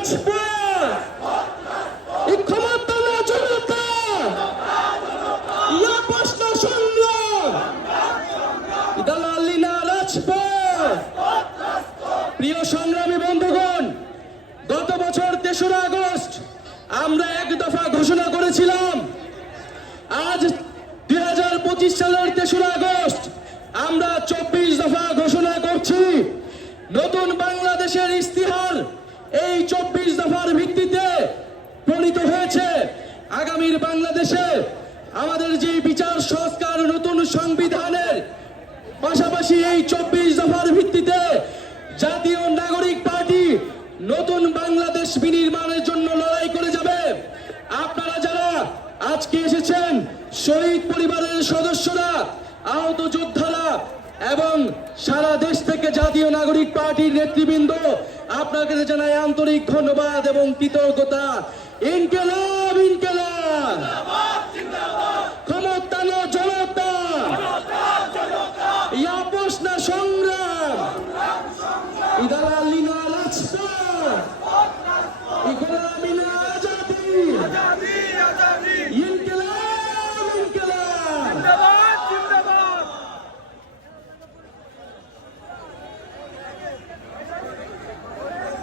রাজপথ এই ক্ষমতা না জনতা ইয়া প্রিয় সংগ্রামী বন্ধুগণ, গত বছর তেসরা আগস্ট আমরা এক দফা ঘোষণা করেছিলাম, আজ দুই হাজার পঁচিশ সালের তেসরা আগস্ট আমরা চব্বিশ দফা ঘোষণা করছি। নতুন বাংলাদেশের ইস্তিহার এই চব্বিশ দফার ভিত্তিতে প্রণীত হয়েছে আগামীর বাংলাদেশে আমাদের যে বিচার সংস্কার নতুন সংবিধানের পাশাপাশি এই চব্বিশ দফার ভিত্তিতে জাতীয় নাগরিক পার্টি নতুন বাংলাদেশ বিনির্মাণের জন্য লড়াই করে যাবে। আপনারা যারা আজকে এসেছেন, শহীদ পরিবারের সদস্যরা, আহত যোদ্ধারা এবং সারা দেশ থেকে জাতীয় নাগরিক আপনাকে জানাই আন্তরিক ধন্যবাদ এবং কৃতজ্ঞতা। ইনকেলাব ইনকেলাব। ক্ষমতা না জনতা ইয়াপস